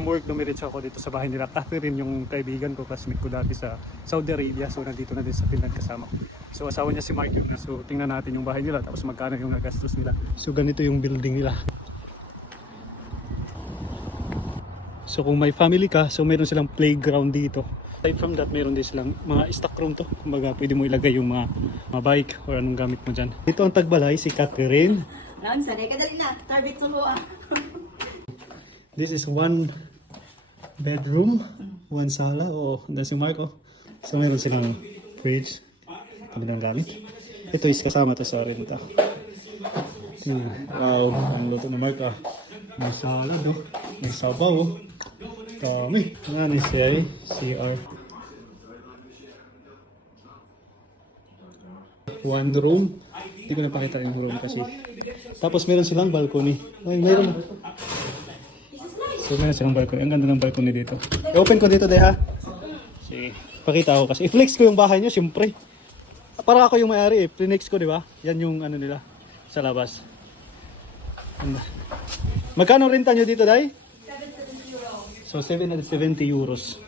from work, dumiretso ako dito sa bahay nila. Catherine, yung kaibigan ko, classmate ko dati sa Saudi Arabia. So nandito na din sa Finland kasama ko. So asawa niya si Mark yun. So tingnan natin yung bahay nila, tapos magkano yung nagastos nila. So ganito yung building nila. So kung may family ka, so meron silang playground dito. Aside from that, meron din silang mga stock room to. Kumbaga pwede mo ilagay yung mga bike or anong gamit mo dyan. Dito ang tagbalay, si Catherine. Lang sanay kadali na, tarbit tuluan. This is one bedroom, one sala. Oh, dan si Marco. So meron silang fridge. Kami ng gamit. Ito is kasama to sa renta. Wow, ang luto na Marco. May salad, oh. May sabaw, oh. Kami. Ano siya, CR. One room. Hindi ko napakita yung room kasi. Tapos meron silang balcony. Ay, meron. So meron silang balcony. Ang ganda ng balcony dito. I-open ko dito, Deha. Sige. Pakita ko kasi. I-flex ko yung bahay nyo, siyempre. Para ako yung may-ari eh. Flex ko, di ba? Yan yung ano nila sa labas. Magkano renta nyo dito, Day? 770 euros. So 770 euros.